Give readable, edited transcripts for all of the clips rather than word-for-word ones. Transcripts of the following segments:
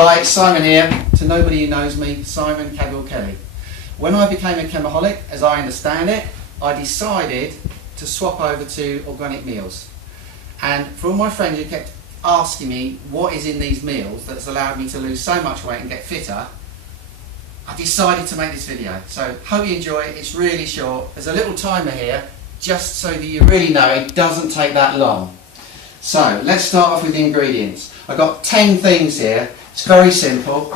Hi, Simon here. To nobody who knows me, Simon Kadwill-Kelly. When I became a chemaholic, as I understand it, I decided to swap over to organic meals. And for all my friends who kept asking me what is in these meals that's allowed me to lose so much weight and get fitter, I decided to make this video. So hope you enjoy it. It's really short. There's a little timer here just so that you really know it doesn't take that long. So let's start off with the ingredients. I've got 10 things here. It's very simple,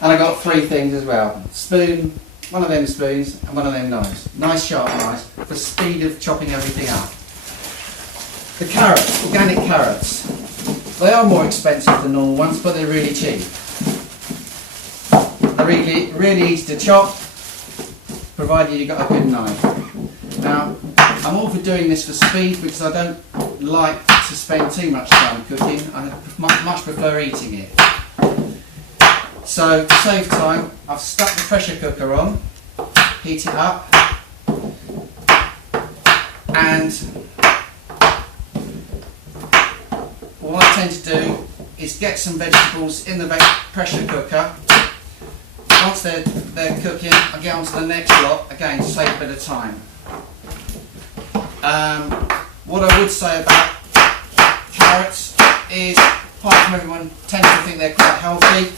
and I got 3 things as well. Spoon, one of them spoons, and one of them knives. Nice sharp knives for speed of chopping everything up. The carrots, organic carrots. They are more expensive than normal ones, but they're really cheap. They're really easy to chop, provided you've got a good knife. Now, I'm all for doing this for speed because I don't like to spend too much time cooking. I much prefer eating it. So to save time, I've stuck the pressure cooker on, heat it up, and what I tend to do is get some vegetables in the pressure cooker. Once they're cooking, I get on to the next lot, again to save a bit of time. What I would say about carrots is, apart from everyone tends to think they're quite healthy,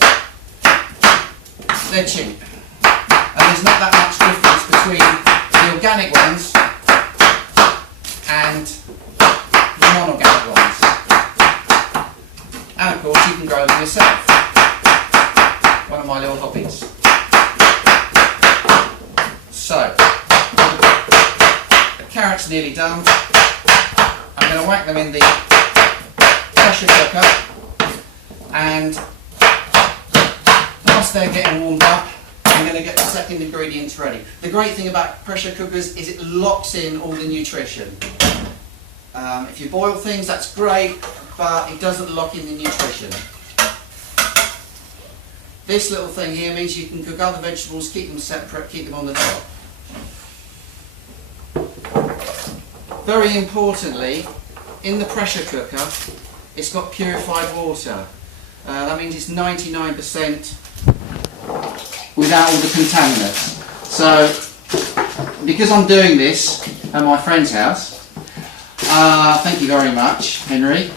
they're cheap. And there's not that much difference between the organic ones and the non-organic ones. And of course you can grow them yourself. One of my little hobbies. So, the carrots are nearly done. I'm going to whack them in the pressure cooker, and whilst they're getting warmed up, I'm going to get the second ingredients ready. The great thing about pressure cookers is it locks in all the nutrition. If you boil things, that's great, but it doesn't lock in the nutrition. This little thing here means you can cook other vegetables, keep them separate, keep them on the top. Very importantly, in the pressure cooker, it's got purified water. That means it's 99% without all the contaminants. So, because I'm doing this at my friend's house, thank you very much, Henry,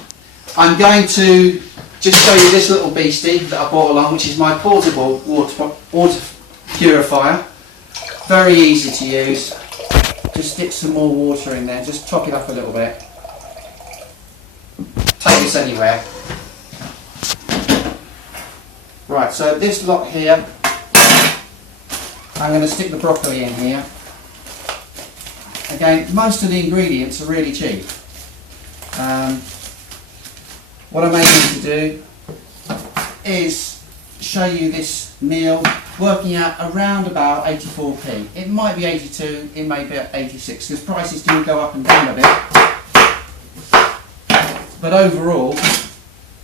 I'm going to just show you this little beastie that I brought along, which is my portable water purifier. Very easy to use. Just stick some more water in there, just top it up a little bit. Take this anywhere. Right, so this lot here, I'm going to stick the broccoli in here. Again, most of the ingredients are really cheap. What I'm aiming to do is show you this meal working out around about 84p. It might be 82, it may be 86, because prices do go up and down a bit. But overall,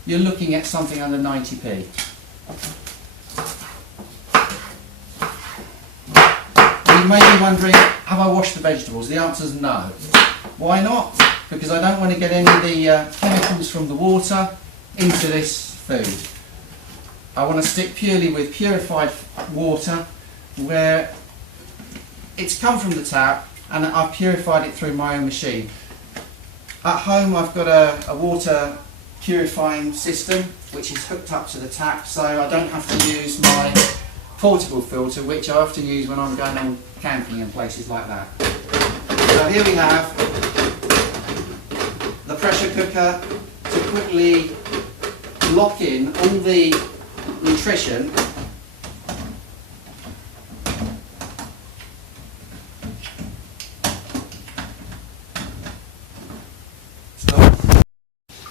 you're looking at something under 90p. You may be wondering, have I washed the vegetables? The answer is no. Why not? Because I don't want to get any of the chemicals from the water into this food. I want to stick purely with purified water where it's come from the tap and I've purified it through my own machine. At home I've got a water purifying system which is hooked up to the tap, so I don't have to use my portable filter, which I often use when I'm going on camping and places like that. So here we have the pressure cooker to quickly lock in all the nutrition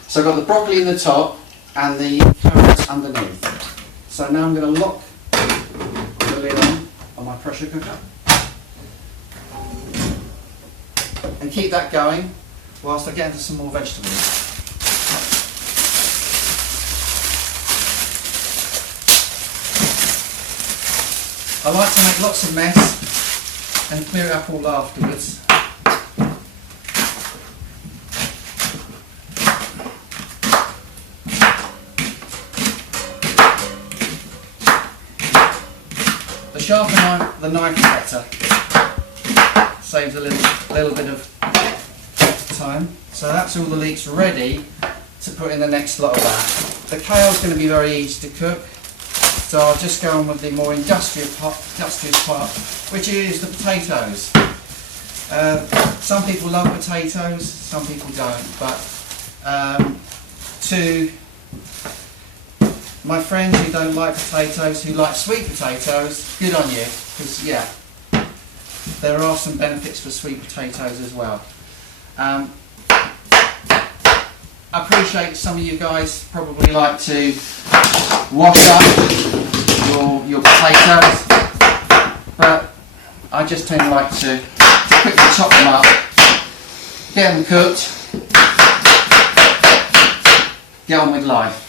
so I've got the broccoli in the top and the carrots underneath. So now I'm going to lock the lid on my pressure cooker and keep that going whilst I get into some more vegetables. I like to make lots of mess and clear it up all afterwards. the knife better. Saves a little bit of time. So that's all the leeks ready to put in the next lot of that. The kale is going to be very easy to cook, so I'll just go on with the more industrious part, which is the potatoes. Some people love potatoes, some people don't, but to my friends who don't like potatoes, who like sweet potatoes, good on you, because yeah, there are some benefits for sweet potatoes as well. I appreciate some of you guys probably like to wash up your potatoes, but I just tend to like to quickly chop them up, get them cooked, get on with life.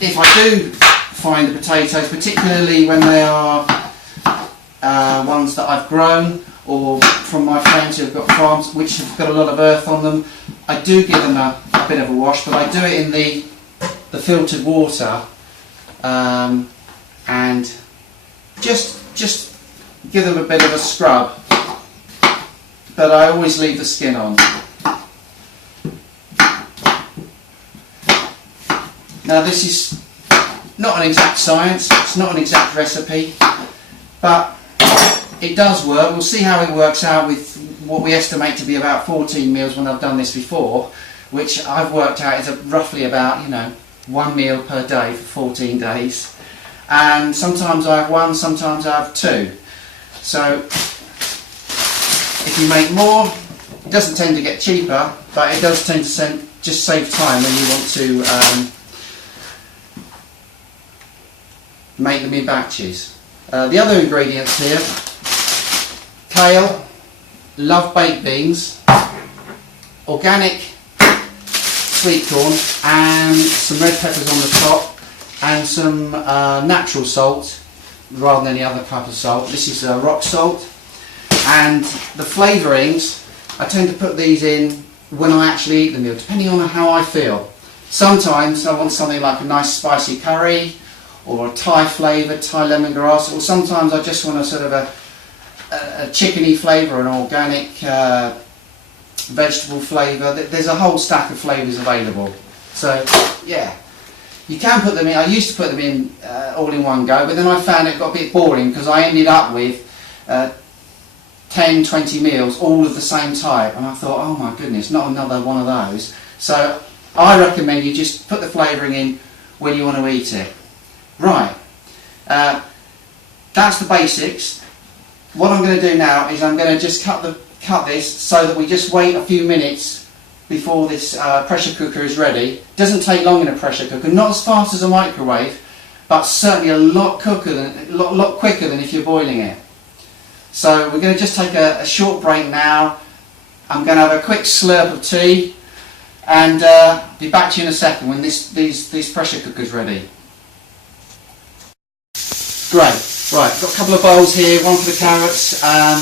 If I do find the potatoes, particularly when they are ones that I've grown, or from my friends who have got farms which have got a lot of earth on them, I do give them a bit of a wash, but I do it in the filtered water, and just give them a bit of a scrub, but I always leave the skin on. Now this is not an exact science, it's not an exact recipe, but it does work. We'll see how it works out with what we estimate to be about 14 meals when I've done this before, which I've worked out is roughly about, 1 meal per day for 14 days. And sometimes I have one, sometimes I have two. So if you make more, it doesn't tend to get cheaper, but it does tend to just save time when you want to make them in batches. The other ingredients here: kale, love baked beans, organic sweet corn, and some red peppers on the top, and some natural salt rather than any other type of salt. This is rock salt. And the flavourings, I tend to put these in when I actually eat the meal, depending on how I feel. Sometimes I want something like a nice spicy curry, or a Thai flavour, Thai lemongrass, or sometimes I just want a sort of a chickeny flavour, an organic vegetable flavour. There's a whole stack of flavours available. So yeah, you can put them in. I used to put them in all in one go, but then I found it got a bit boring because I ended up with 10, 20 meals all of the same type, and I thought, oh my goodness, not another one of those. So I recommend you just put the flavouring in when you want to eat it. Right, that's the basics. What I'm going to do now is I'm going to just cut this so that we just wait a few minutes before this pressure cooker is ready. It doesn't take long in a pressure cooker, not as fast as a microwave, but certainly a lot quicker than if you're boiling it. So we're going to just take a short break now. I'm going to have a quick slurp of tea, and be back to you in a second when these pressure cooker's ready. Great. Right, got a couple of bowls here, one for the carrots and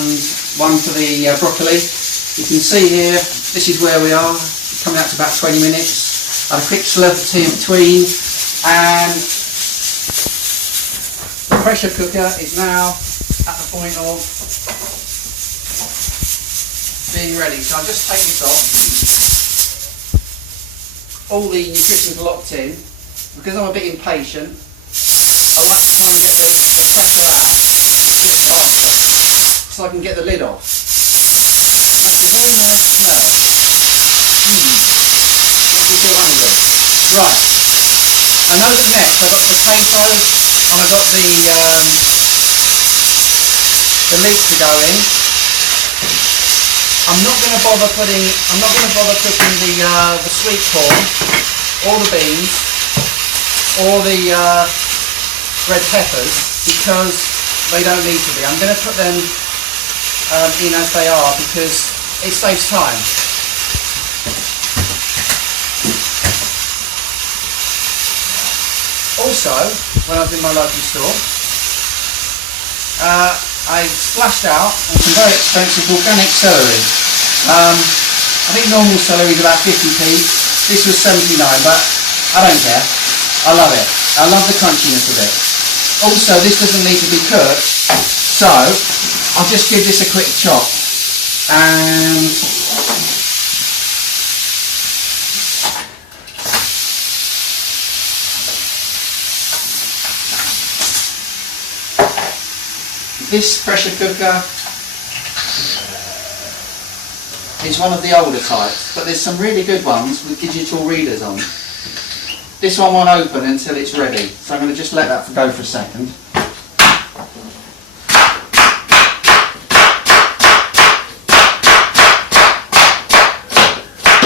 one for the broccoli. You can see here, this is where we are, coming up to about 20 minutes. I had a quick slurp of tea in between, and the pressure cooker is now at the point of being ready. So I'll just take this off. All the nutrition's locked in. Because I'm a bit impatient, I like to try and get the pressure out a bit faster, so I can get the lid off. Makes a very nice smell. Makes me feel hungry. Right, I know that next I've got the potatoes and I've got the leeks to go in. I'm not going to bother cooking the sweet corn, or the beans, or the red peppers, because they don't need to be. I'm going to put them in as they are because it saves time. Also, when I was in my local store, I splashed out on some very expensive organic celery. I think normal celery is about 50p. This was 79, but I don't care. I love it. I love the crunchiness of it. Also, this doesn't need to be cooked, so I'll just give this a quick chop. And this pressure cooker is one of the older types, but there's some really good ones with digital readers on. This one won't open until it's ready, so I'm going to just let that go for a second.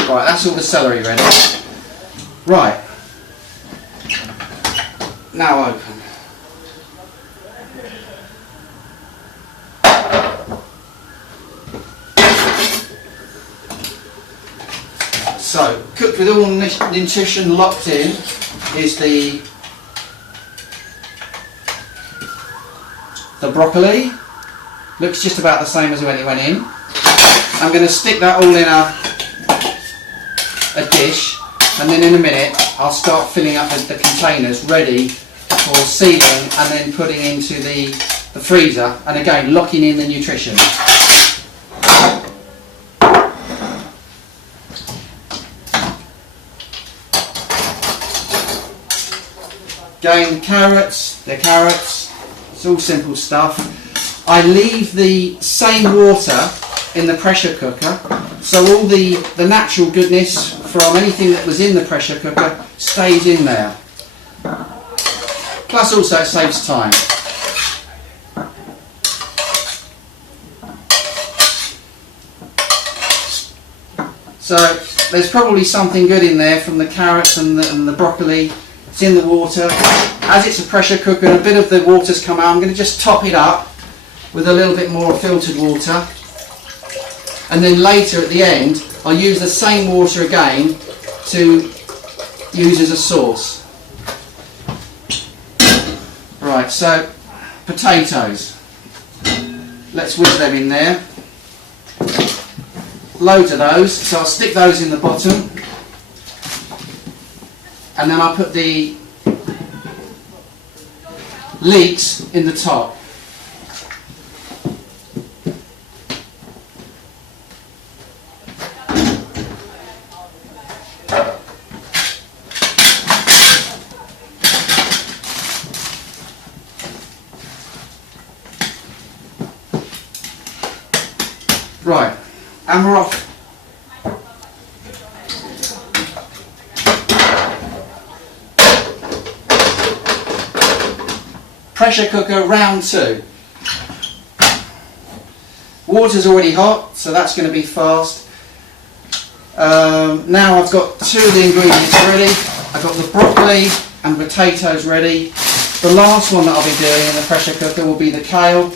Right, that's all the celery ready. Right, now open. So, cooked with all nutrition locked in is the broccoli. Looks just about the same as when it went in. I'm going to stick that all in a dish, and then in a minute I'll start filling up the containers ready for sealing and then putting into the freezer, and again locking in the nutrition. Again, they're carrots, it's all simple stuff. I leave the same water in the pressure cooker, so all the natural goodness from anything that was in the pressure cooker stays in there. Plus also it saves time. So there's probably something good in there from the carrots and the broccoli. It's in the water. As it's a pressure cooker and a bit of the water's come out, I'm going to just top it up with a little bit more filtered water. And then later at the end, I'll use the same water again to use as a sauce. Right, so potatoes. Let's whiz them in there. Loads of those, so I'll stick those in the bottom. And then I'll put the leeks in the top. Right, and we're off. Pressure cooker round 2. Water's already hot, so that's going to be fast. Now I've got 2 of the ingredients ready. I've got the broccoli and potatoes ready. The last one that I'll be doing in the pressure cooker will be the kale.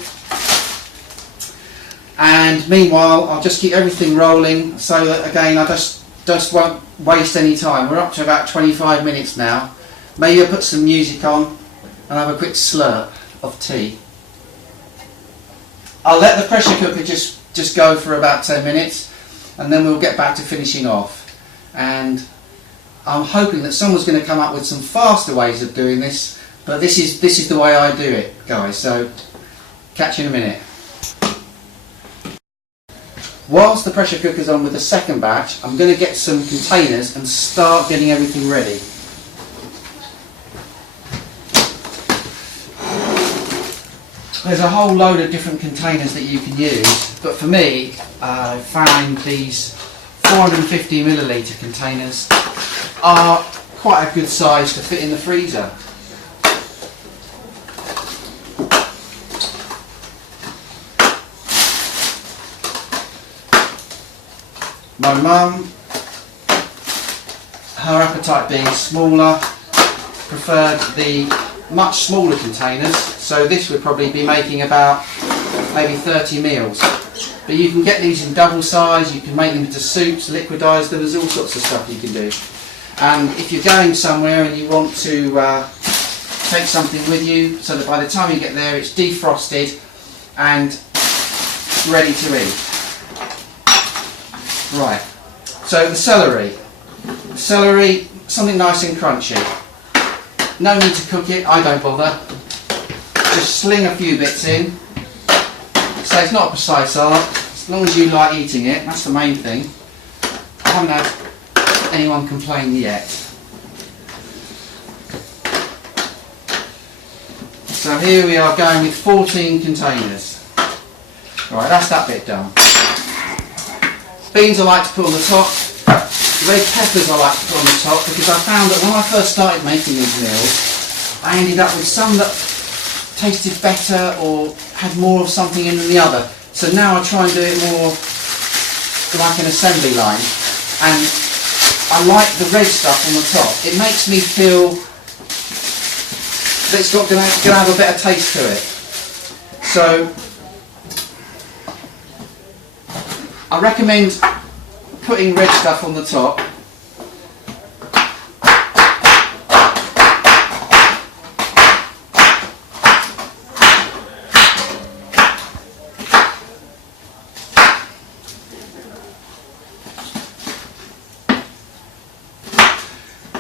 And meanwhile, I'll just keep everything rolling so that again I just won't waste any time. We're up to about 25 minutes now. Maybe I'll put some music on and have a quick slurp of tea. I'll let the pressure cooker just go for about 10 minutes and then we'll get back to finishing off. And I'm hoping that someone's going to come up with some faster ways of doing this, but this is the way I do it, guys, so catch you in a minute. Whilst the pressure cooker's on with the second batch, I'm going to get some containers and start getting everything ready. There's a whole load of different containers that you can use, but for me, I found these 450 millilitre containers are quite a good size to fit in the freezer. My mum, her appetite being smaller, preferred the much smaller containers, so this would probably be making about maybe 30 meals. But you can get these in double size, you can make them into soups, liquidise them, there's all sorts of stuff you can do. And if you're going somewhere and you want to take something with you, so that by the time you get there it's defrosted and ready to eat. Right, so the celery, something nice and crunchy. No need to cook it, I don't bother. just sling a few bits in. So it's not a precise art, as long as you like eating it, that's the main thing. I haven't had anyone complain yet. So here we are going with 14 containers. Right, that's that bit done. Beans I like to put on the top. Red peppers I like to put on the top because I found that when I first started making these meals, I ended up with some that tasted better or had more of something in than the other. So now I try and do it more like an assembly line. And I like the red stuff on the top. It makes me feel that it's going to have a better taste to it. So I recommend putting red stuff on the top.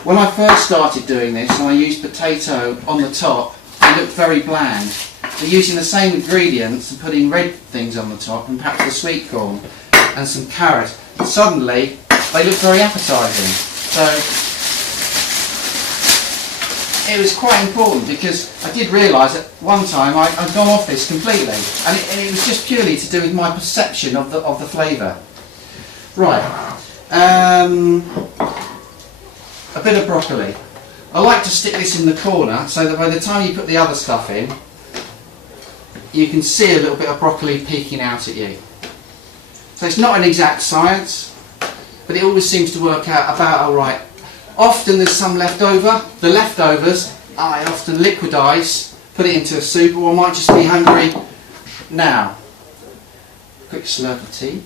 When I first started doing this and I used potato on the top, it looked very bland. But using the same ingredients and putting red things on the top and perhaps the sweet corn and some carrot, suddenly they look very appetising. So it was quite important because I did realise at one time I'd gone off this completely, and it was just purely to do with my perception of the flavour. Right, a bit of broccoli. I like to stick this in the corner so that by the time you put the other stuff in, you can see a little bit of broccoli peeking out at you. So it's not an exact science, but it always seems to work out about alright. Often there's some left over. The leftovers I often liquidise, put it into a soup, or I might just be hungry now. Quick slurp of tea.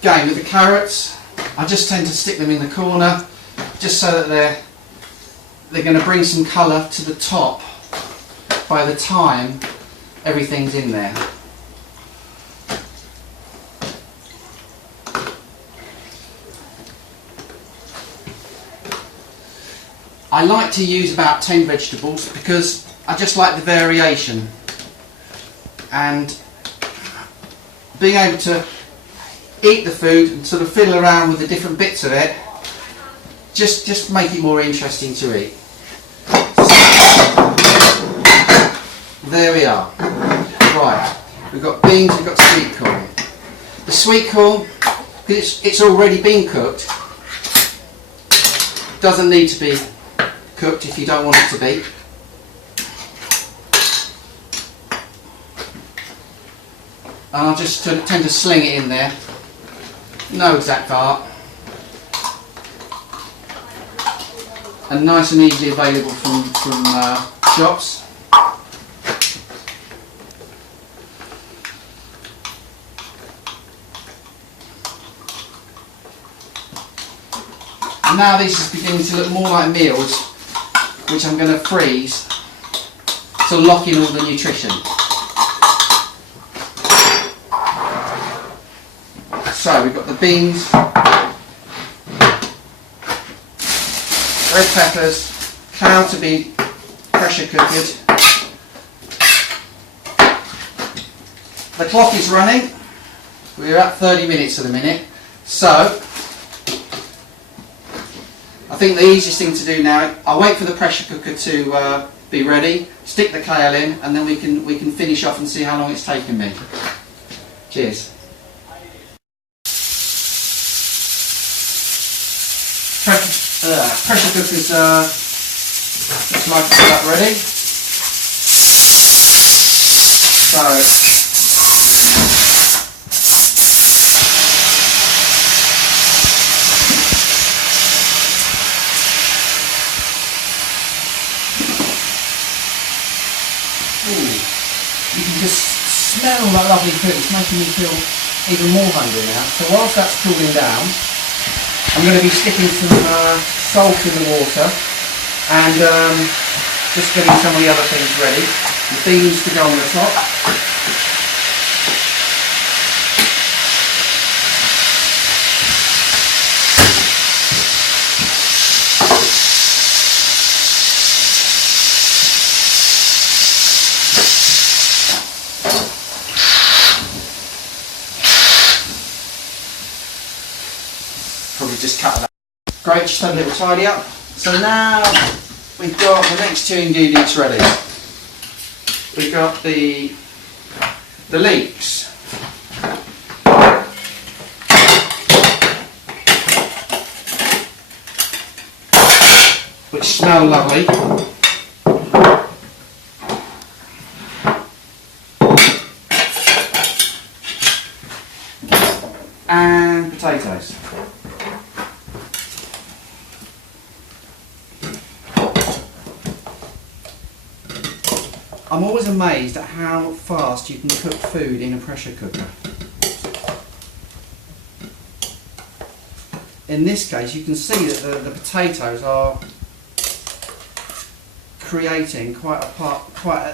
Again with the carrots, I just tend to stick them in the corner just so that they're going to bring some colour to the top by the time everything's in there. I like to use about 10 vegetables because I just like the variation, and being able to eat the food and sort of fiddle around with the different bits of it just make it more interesting to eat. There we are. Right, we've got beans, we've got sweet corn. The sweet corn, because it's already been cooked, doesn't need to be cooked if you don't want it to be. And I'll just tend to sling it in there. No exact art. And nice and easily available from shops. And now this is beginning to look more like meals, which I'm going to freeze to lock in all the nutrition. So we've got the beans, red peppers, cow to be pressure cooked. The clock is running. We're at 30 minutes at the minute. So I think the easiest thing to do now, I'll wait for the pressure cooker to be ready, stick the kale in, and then we can finish off and see how long it's taken me. Cheers. Pressure cooker's looks like it's about ready. So you can just smell that lovely food. It's making me feel even more hungry now. So whilst that's cooling down, I'm going to be sticking some salt in the water and just getting some of the other things ready. The beans to go on the top. Great, just had a little tidy up. So now we've got the next two ingredients ready. We've got the leeks. Which smell lovely. And potatoes. I'm always amazed at how fast you can cook food in a pressure cooker. In this case, you can see that the potatoes are creating quite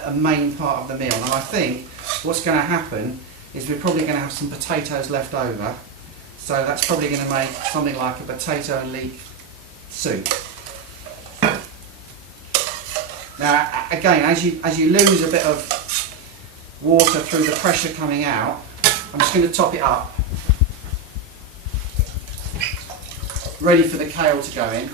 a main part of the meal, and I think what's going to happen is we're probably going to have some potatoes left over, so that's probably going to make something like a potato and leek soup. Now again, as you lose a bit of water through the pressure coming out, I'm just going to top it up, ready for the kale to go in.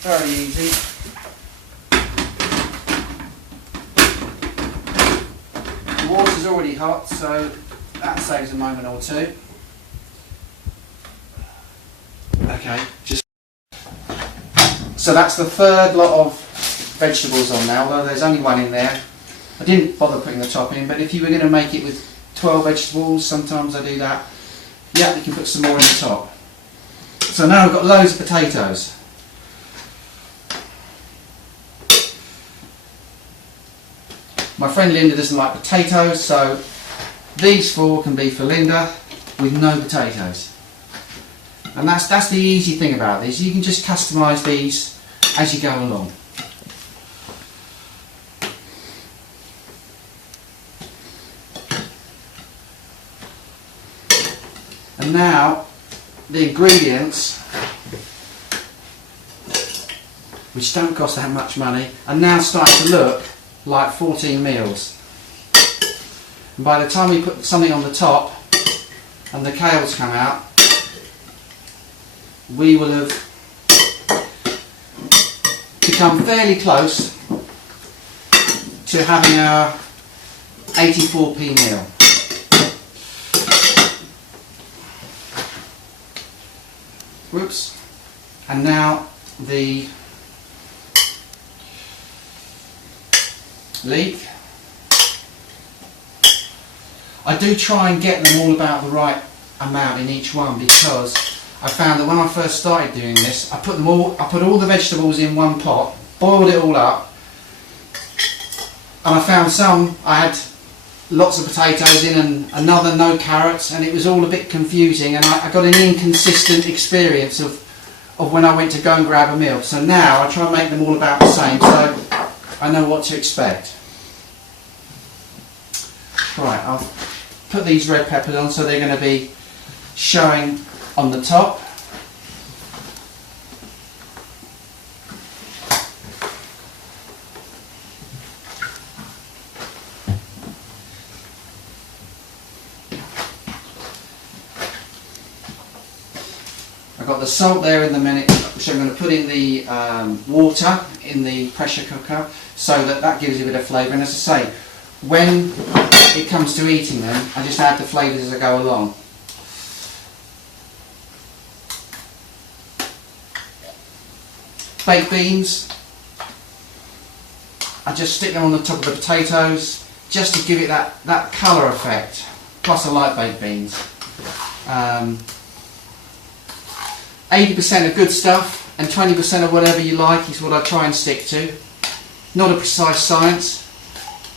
Very easy. The water's already hot, so that saves a moment or two. Okay, so that's the third lot of vegetables on now, although there's only one in there. I didn't bother putting the top in, but if you were going to make it with 12 vegetables, sometimes I do that. Yeah, you can put some more in the top. So now we've got loads of potatoes. My friend Linda doesn't like potatoes, so these four can be for Linda with no potatoes. And that's the easy thing about these. You can just customise these as you go along. And now the ingredients, which don't cost that much money, are now starting to look like 14 meals. And by the time we put something on the top and the kales come out, we will have become fairly close to having our 84p meal. Whoops. And now the leek. I do try and get them all about the right amount in each one, because I found that when I first started doing this, I put all the vegetables in one pot, boiled it all up, and I found some I had lots of potatoes in and another no carrots, and it was all a bit confusing, and I got an inconsistent experience of when I went to go and grab a meal. So now I try and make them all about the same, so I know what to expect. Right, I'll put these red peppers on so they're going to be showing on the top. I've got the salt there in the minute, which I'm going to put in the water in the pressure cooker, so that gives it a bit of flavour. And as I say, when it comes to eating them, I just add the flavours as I go along. Baked beans, I just stick them on the top of the potatoes just to give it that colour effect. Plus I like baked beans. 80% of good stuff and 20% of whatever you like is what I try and stick to. Not a precise science,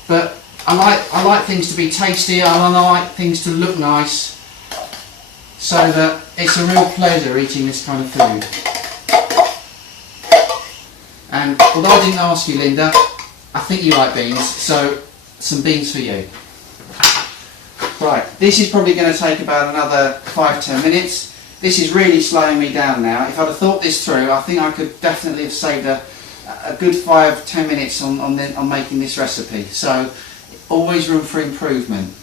but I like things to be tasty, and I like things to look nice, so that it's a real pleasure eating this kind of food. And although I didn't ask you, Linda, I think you like beans, so some beans for you. Right, this is probably going to take about another 5-10 minutes. this is really slowing me down now. If I'd have thought this through, I think I could definitely have saved a good 5-10 minutes on making this recipe. So always room for improvement.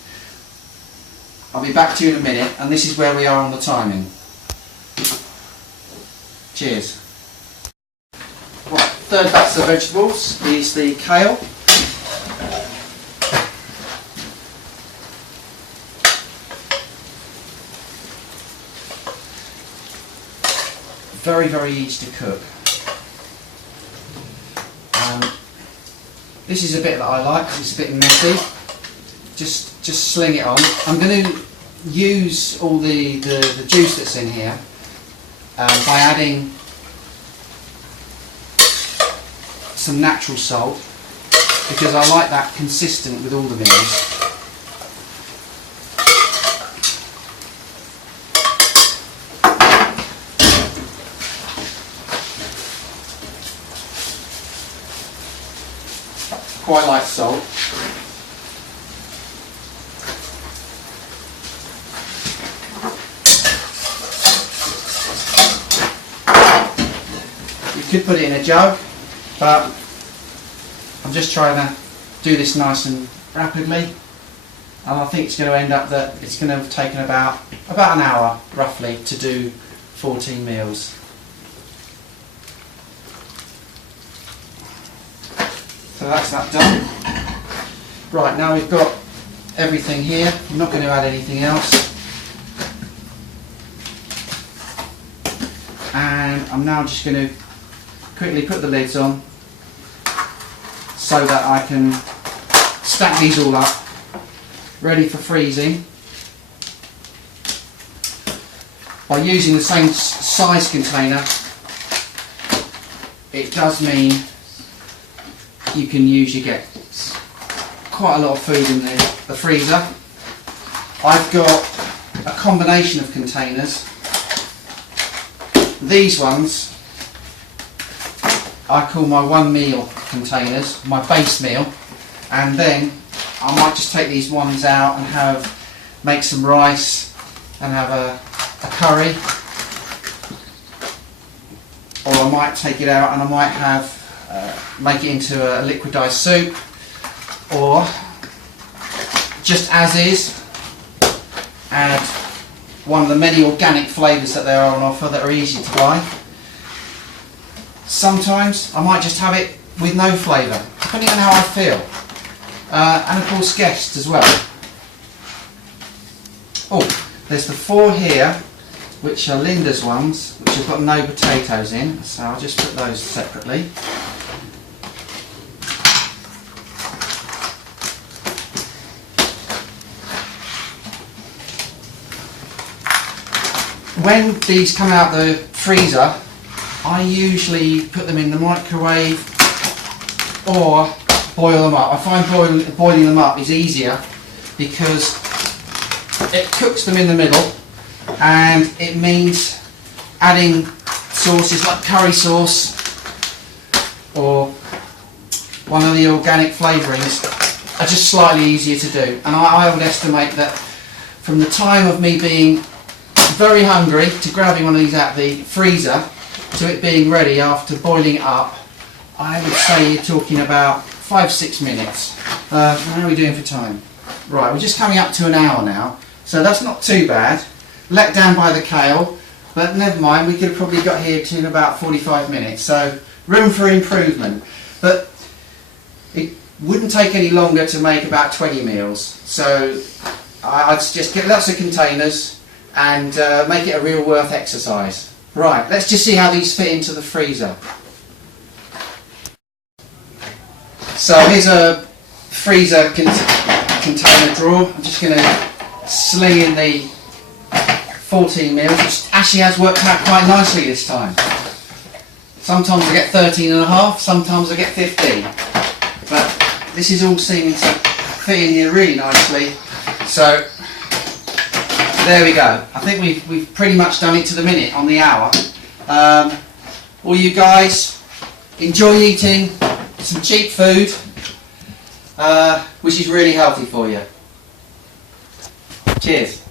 I'll be back to you in a minute, and this is where we are on the timing. Cheers. Right, third batch of vegetables is the kale. Very, very easy to cook. This is a bit that I like because it's a bit messy. Just sling it on. I'm going to use all the juice that's in here by adding some natural salt, because I like that consistent with all the meals. Quite like salt. You could put it in a jug, but I'm just trying to do this nice and rapidly, and I think it's going to end up that it's going to have taken about an hour roughly to do 14 meals. So that's that done. Right, now we've got everything here. I'm not going to add anything else. And I'm now just going to quickly put the lids on so that I can stack these all up, ready for freezing. By using the same size container, it does mean you get quite a lot of food in the freezer. I've got a combination of containers. These ones I call my one meal containers, my base meal, and then I might just take these ones out and make some rice and have a curry, or I might take it out and I might make it into a liquidised soup, or just as is add one of the many organic flavours that there are on offer that are easy to buy. Sometimes I might just have it with no flavour, depending on how I feel, and of course guests as well. Oh, there's the 4 here which are Linda's ones, which have got no potatoes in, so I'll just put those separately. When these come out the freezer, I usually put them in the microwave or boil them up. I find boiling them up is easier because it cooks them in the middle, and it means adding sauces like curry sauce or one of the organic flavourings are just slightly easier to do. And I would estimate that from the time of me being very hungry to grabbing one of these out of the freezer to it being ready after boiling it up, I would say you're talking about 5-6 minutes. How are we doing for time? Right, we're just coming up to an hour now, so that's not too bad. Let down by the kale, but never mind, we could have probably got here to in about 45 minutes, so room for improvement. But it wouldn't take any longer to make about 20 meals, so I'd suggest get lots of containers and make it a real worth exercise. Right, let's just see how these fit into the freezer. So here's a freezer container drawer. I'm just going to sling in the 14 meals, which actually has worked out quite nicely this time. Sometimes I get 13.5, sometimes I get 15. But this is all seeming to fit in here really nicely. So there we go. I think we've pretty much done it to the minute on the hour. All you guys, enjoy eating some cheap food, which is really healthy for you. Cheers.